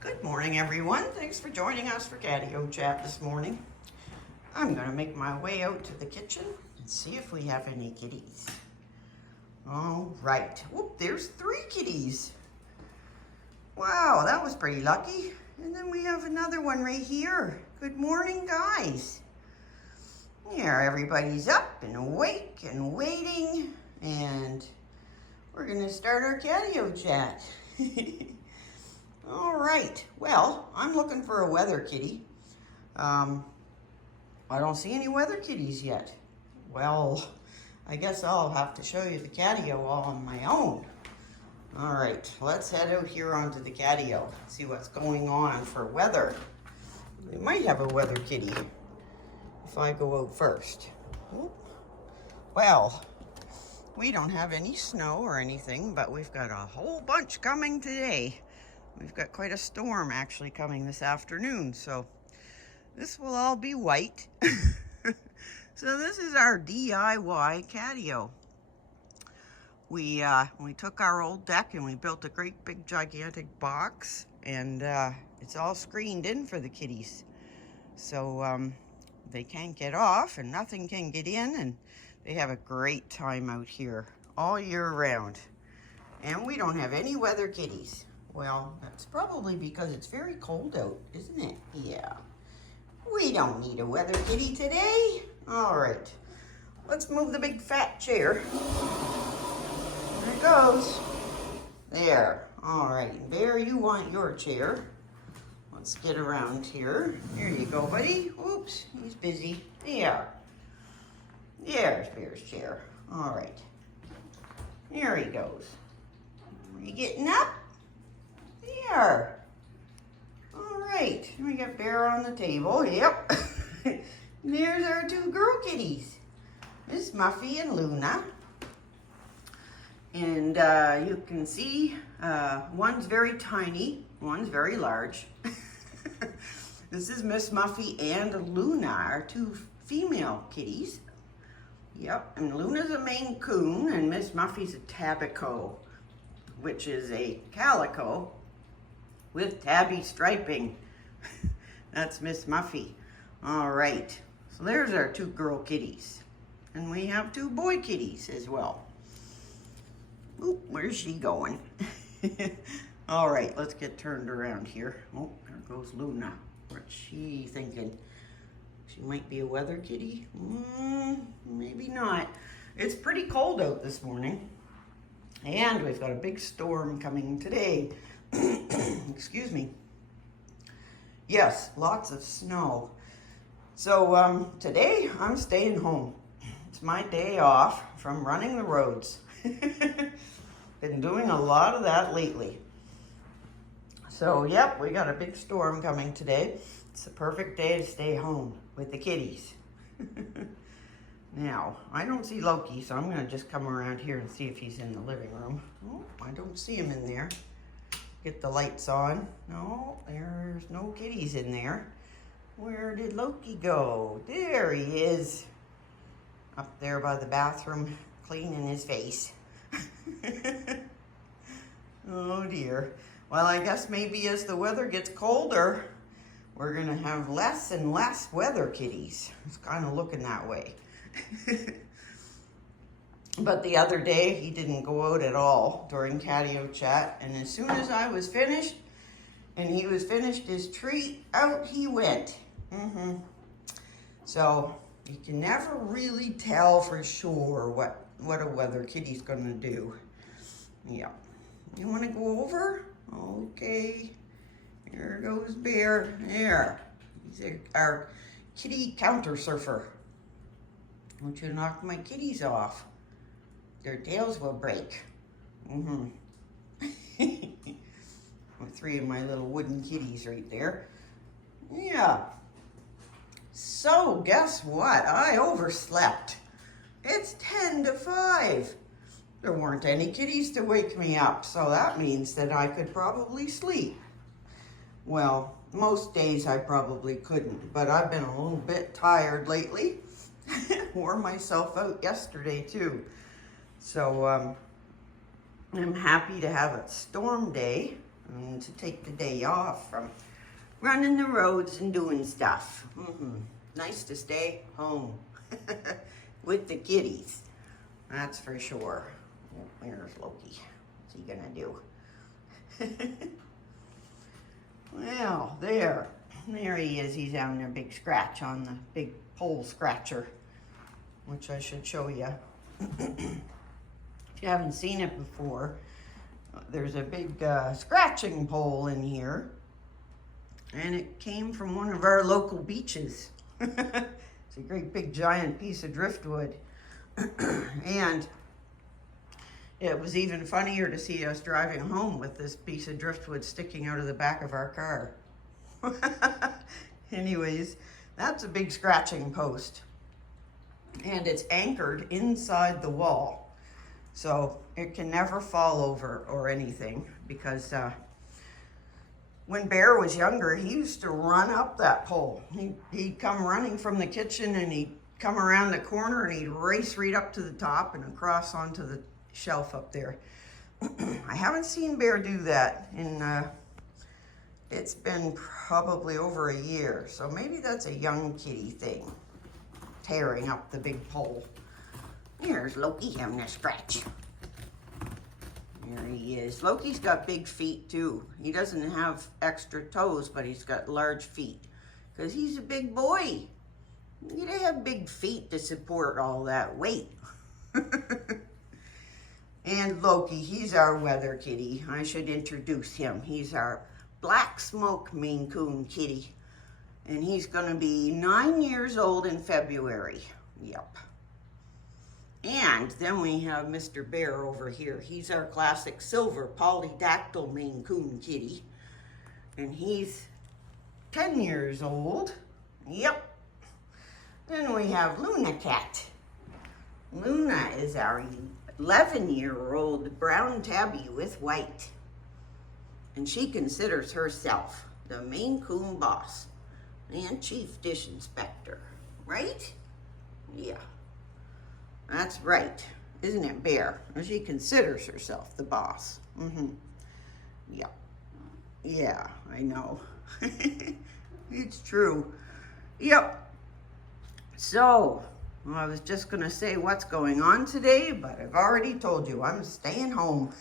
Good morning, everyone. Thanks for joining us for Catio Chat this morning. I'm going to make my way out to the kitchen and see if we have any kitties. All right. Whoop, there's 3 kitties. Wow, that was pretty lucky. And then we have another one right here. Good morning, guys. Here, everybody's up and awake and waiting. And we're going to start our Catio Chat. All right, well, I'm looking for a weather kitty. I don't see any weather kitties yet. Well, I guess I'll have to show you the catio all on my own. All right, let's head out here onto the catio, see what's going on for weather. We might have a weather kitty if I go out first. Oop. Well, we don't have any snow or anything, but we've got a whole bunch coming today. We've got quite a storm actually coming this afternoon, so this will all be white. So this is our DIY catio. We took our old deck and we built a great big gigantic box, and it's all screened in for the kitties. So they can't get off and nothing can get in, and they have a great time out here all year round. And we don't have any weather kitties. Well, that's probably because it's very cold out, isn't it? Yeah. We don't need a weather kitty today. All right. Let's move the big fat chair. There it goes. There. All right. Bear, you want your chair. Let's get around here. Here you go, buddy. Oops, he's busy. There. There's Bear's chair. All right. There he goes. Are you getting up? There. All right, we got Bear on the table. Yep. There's our 2 girl kitties, Miss Muffy and Luna. And you can see one's very tiny, one's very large. This is Miss Muffy and Luna, our 2 female kitties. Yep, and Luna's a mainecoon and Miss Muffy's a Tabico, which is a calico with tabby striping. That's Miss Muffy. All right, so there's our 2 girl kitties. And we have 2 boy kitties as well. Oop, where's she going? All right, let's get turned around here. Oh, there goes Luna. What's she thinking? She might be a weather kitty? Maybe not. It's pretty cold out this morning. And we've got a big storm coming today. Excuse me. Yes, lots of snow. So today I'm staying home. It's my day off from running the roads. Been doing a lot of that lately. So yep, we got a big storm coming today. It's the perfect day to stay home with the kitties. Now, I don't see Loki, so I'm going to just come around here and see if he's in the living room. Oh, I don't see him in there. Get the lights on. No, there's no kitties in there. Where did Loki go? There he is. Up there by the bathroom, cleaning his face. Oh dear. Well, I guess maybe as the weather gets colder, we're going to have less and less weather kitties. It's kind of looking that way. But the other day, he didn't go out at all during Catio Chat. And as soon as I was finished, and he was finished his treat, out he went. So you can never really tell for sure what a weather kitty's going to do. Yeah. You want to go over? Okay. Here goes Bear. There. He's our kitty counter surfer. Don't you knock my kitties off. Their tails will break. 3 of my little wooden kitties right there. Yeah. So guess what? I overslept. It's 10 to 5. There weren't any kitties to wake me up, so that means that I could probably sleep. Well, most days I probably couldn't, but I've been a little bit tired lately. Wore myself out yesterday too. So I'm happy to have a storm day. and to take the day off from running the roads and doing stuff. Nice to stay home with the kitties. That's for sure. Where's Loki? What's he gonna do? Well, there he is. He's having a big scratch on the big pole scratcher, which I should show you. If you haven't seen it before, there's a big scratching pole in here, and it came from one of our local beaches. It's a great big giant piece of driftwood. And it was even funnier to see us driving home with this piece of driftwood sticking out of the back of our car. Anyways, that's a big scratching post. And it's anchored inside the wall. So it can never fall over or anything, because when Bear was younger, he used to run up that pole. He'd come running from the kitchen, and he'd come around the corner, and he'd race right up to the top and across onto the shelf up there. I haven't seen Bear do that in, it's been probably over a year, so maybe that's a young kitty thing, tearing up the big pole. Here's Loki having a scratch. There he is. Loki's got big feet too. He doesn't have extra toes, but he's got large feet because he's a big boy. You gotta have big feet to support all that weight. And Loki, he's our weather kitty. I should introduce him. He's our black smoke Maine Coon kitty. And he's gonna be 9 years old in February. Yep. And then we have Mr. Bear over here. He's our classic silver polydactyl Maine Coon kitty. And he's 10 years old. Yep. Then we have Luna Cat. Luna is our 11-year-old brown tabby with white. And she considers herself the Maine Coon boss and chief dish inspector, right? Yeah, that's right, isn't it, Bear? She considers herself the boss. Yeah, yeah, I know. It's true. Yep. So, well, I was just gonna say what's going on today, but I've already told you I'm staying home.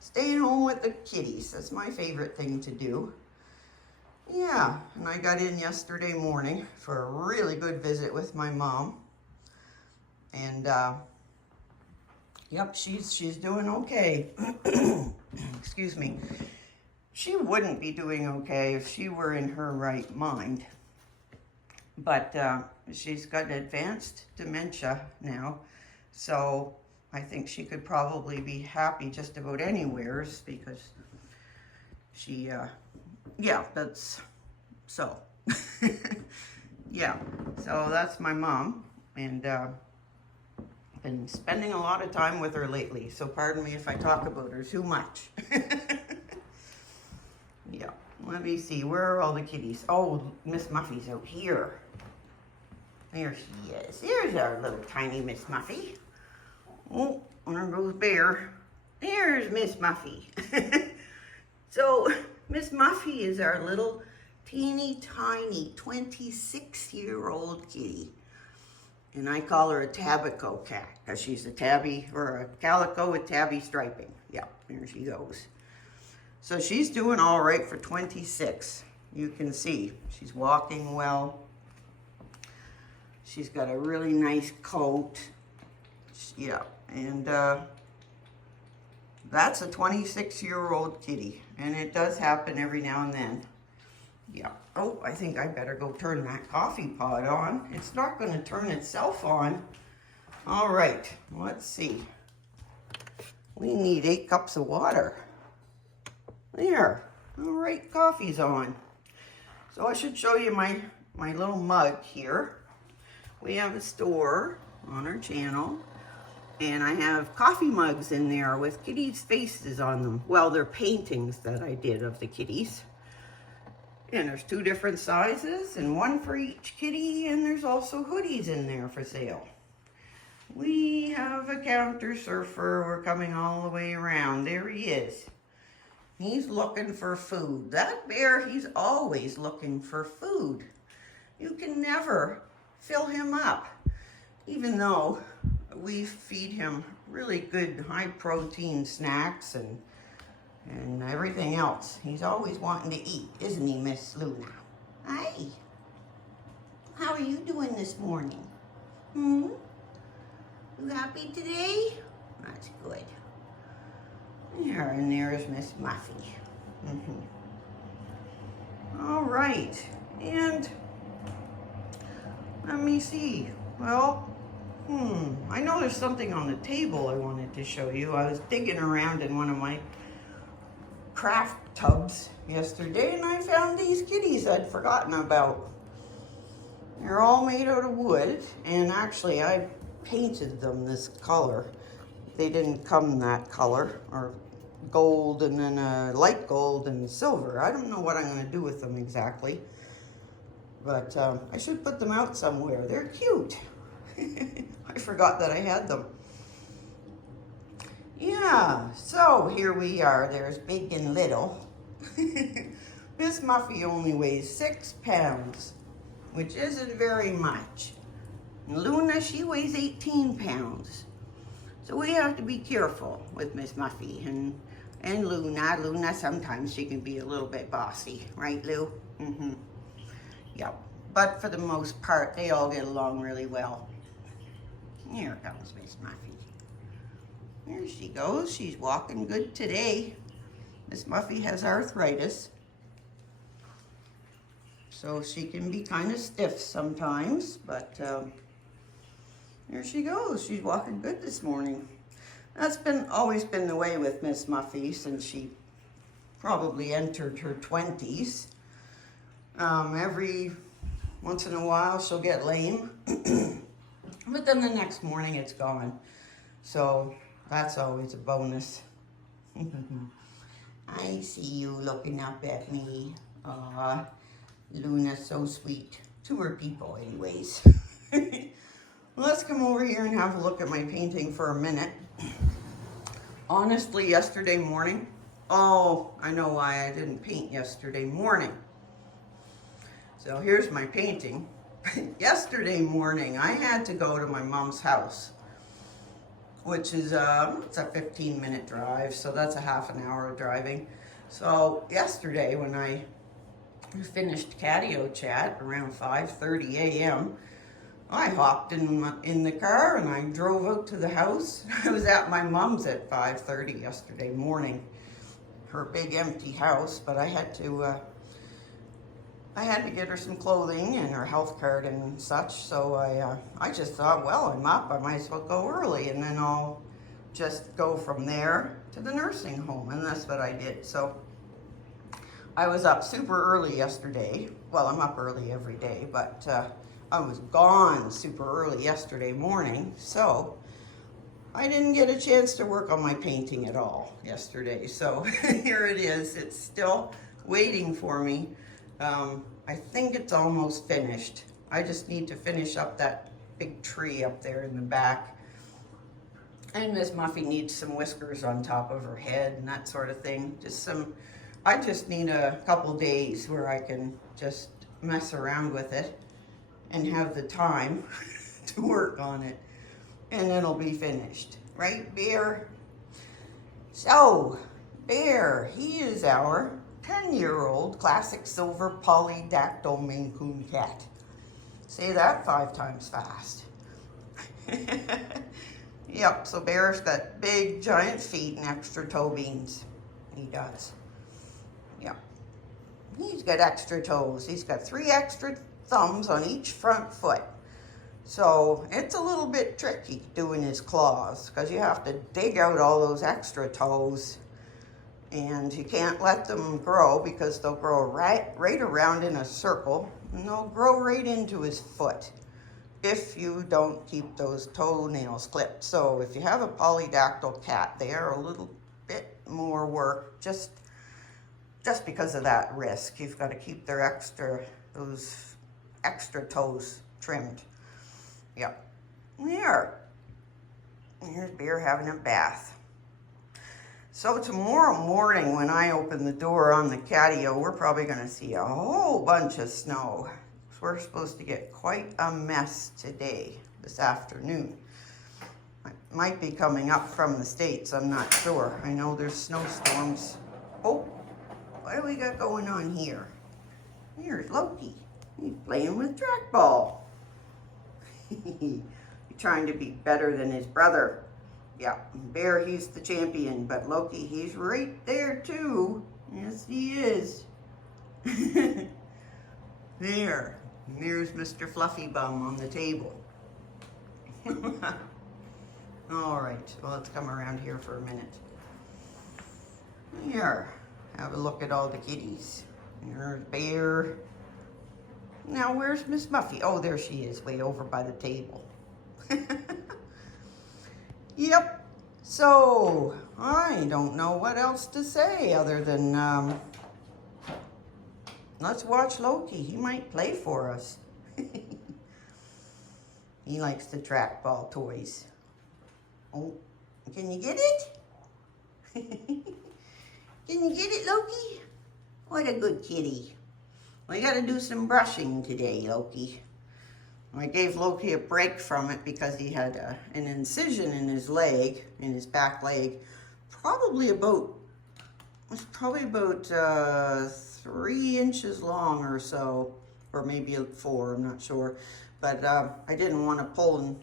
Staying home with the kitties. That's my favorite thing to do. Yeah, and I got in yesterday morning for a really good visit with my mom. And yep, she's doing okay. Excuse me. She wouldn't be doing okay if she were in her right mind. But she's got advanced dementia now, so I think she could probably be happy just about anywheres, because she, yeah, that's, so. Yeah, so that's my mom, and been spending a lot of time with her lately, so pardon me if I talk about her too much. Yeah, let me see, where are all the kitties? Oh, Miss Muffy's out here. There she is. There's our little tiny Miss Muffy. Oh, there goes Bear. There's Miss Muffy. So, Miss Muffy is our little teeny tiny 26-year-old kitty. And I call her a Tabico cat, because she's a tabby, or a calico with tabby striping. Yeah, there she goes. So she's doing all right for 26. You can see she's walking well. She's got a really nice coat. Yeah, and that's a 26-year-old kitty, and it does happen every now and then. Yeah. Oh, I think I better go turn that coffee pot on. It's not going to turn itself on. All right, let's see. We need 8 cups of water. There. All right, coffee's on. So I should show you my little mug here. We have a store on our channel, and I have coffee mugs in there with kitties' faces on them. Well, they're paintings that I did of the kitties. And there's 2 different sizes, and 1 for each kitty, and there's also hoodies in there for sale. We have a counter surfer. We're coming all the way around. There he is. He's looking for food. That bear, he's always looking for food. You can never fill him up, even though we feed him really good high protein snacks and everything else. He's always wanting to eat, isn't he, Miss Luna? Hi. How are you doing this morning? You happy today? That's good. There, and there's Miss Muffy. All right, and let me see. Well, I know there's something on the table I wanted to show you. I was digging around in one of my craft tubs yesterday, and I found these kitties I'd forgotten about. They're all made out of wood, and actually I painted them this color. They didn't come that color, or gold and then a light gold and silver. I don't know what I'm going to do with them exactly, but I should put them out somewhere. They're cute. I forgot that I had them. Yeah, so here we are. There's big and little. Miss Muffy only weighs 6 pounds, which isn't very much. And Luna, she weighs 18 pounds. So we have to be careful with Miss Muffy and Luna. Luna, sometimes she can be a little bit bossy, right, Lou? Yep. But for the most part, they all get along really well. Here comes Miss Muffy. There she goes. She's walking good today. Miss Muffy has arthritis, so she can be kind of stiff sometimes, but there she goes. She's walking good this morning. That's always been the way with Miss Muffy since she probably entered her 20s. Every once in a while she'll get lame, but then the next morning it's gone. So that's always a bonus. I see you looking up at me. Aw, Luna's so sweet. To her people anyways. Let's come over here and have a look at my painting for a minute. Honestly, yesterday morning, I know why I didn't paint yesterday morning. So here's my painting. Yesterday morning, I had to go to my mom's house, which is it's a 15-minute drive, so that's a half an hour of driving. So yesterday, when I finished Catio Chat around 5:30 a.m., I hopped in the car and I drove out to the house. I was at my mom's at 5:30 yesterday morning, her big empty house, but I had to get her some clothing and her health card and such. So I just thought, well, I'm up, I might as well go early, and then I'll just go from there to the nursing home, and that's what I did. So I was up super early yesterday. Well, I'm up early every day, but I was gone super early yesterday morning, so I didn't get a chance to work on my painting at all yesterday. So here it is. It's still waiting for me. I think it's almost finished. I just need to finish up that big tree up there in the back. And Miss Muffy needs some whiskers on top of her head and that sort of thing. I just need a couple days where I can just mess around with it and have the time to work on it, and it'll be finished. Right, Bear? So, Bear, he is our 10-year-old classic silver polydactyl mainecoon cat. Say that 5 times fast. Yep, so Bear's got big, giant feet and extra toe beans. He does. Yep. He's got extra toes. He's got 3 extra thumbs on each front foot. So it's a little bit tricky doing his claws because you have to dig out all those extra toes, and you can't let them grow because they'll grow right around in a circle, and they'll grow right into his foot if you don't keep those toenails clipped. So if you have a polydactyl cat, they are a little bit more work just because of that risk. You've got to keep those extra toes trimmed. Yep. There's Bear having a bath. So tomorrow morning when I open the door on the catio, we're probably going to see a whole bunch of snow. We're supposed to get quite a mess today, this afternoon. It might be coming up from the States, I'm not sure. I know there's snowstorms. Oh, what do we got going on here? Here's Loki. He's playing with trackball. He's trying to be better than his brother. Yeah, Bear, he's the champion, but Loki, he's right there too. Yes, he is. There. There's Mr. Fluffy Bum on the table. All right, well, let's come around here for a minute. Here, have a look at all the kitties. There's Bear. Now, where's Miss Muffy? Oh, there she is, way over by the table. Yep, so I don't know what else to say other than let's watch Loki. He might play for us. He likes the trackball toys. Oh, can you get it? Can you get it, Loki? What a good kitty. We got to do some brushing today, Loki. I gave Loki a break from it because he had an incision in his leg, in his back leg, probably about 3 inches long or so, or maybe 4, I'm not sure. But I didn't want to pull and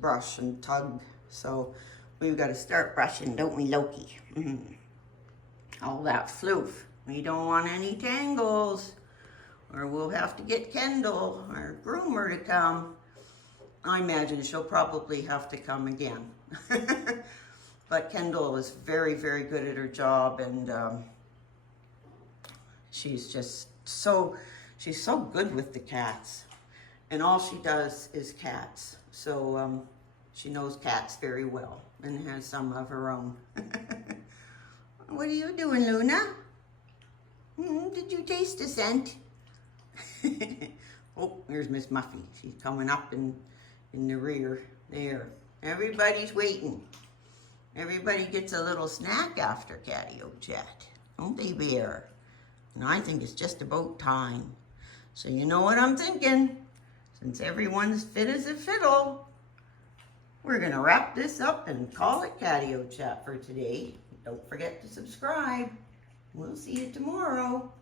brush and tug, so we've got to start brushing, don't we, Loki? All that floof. We don't want any tangles. Or we'll have to get Kendall, our groomer, to come. I imagine she'll probably have to come again. But Kendall is very, very good at her job, and she's so good with the cats. And all she does is cats. So she knows cats very well and has some of her own. What are you doing, Luna? Did you taste a scent? Oh, here's Miss Muffy. She's coming up in the rear there. Everybody's waiting. Everybody gets a little snack after Catio Chat, don't they, Bear? And I think it's just about time. So you know what I'm thinking? Since everyone's fit as a fiddle, we're gonna wrap this up and call it Catio Chat for today. Don't forget to subscribe. We'll see you tomorrow.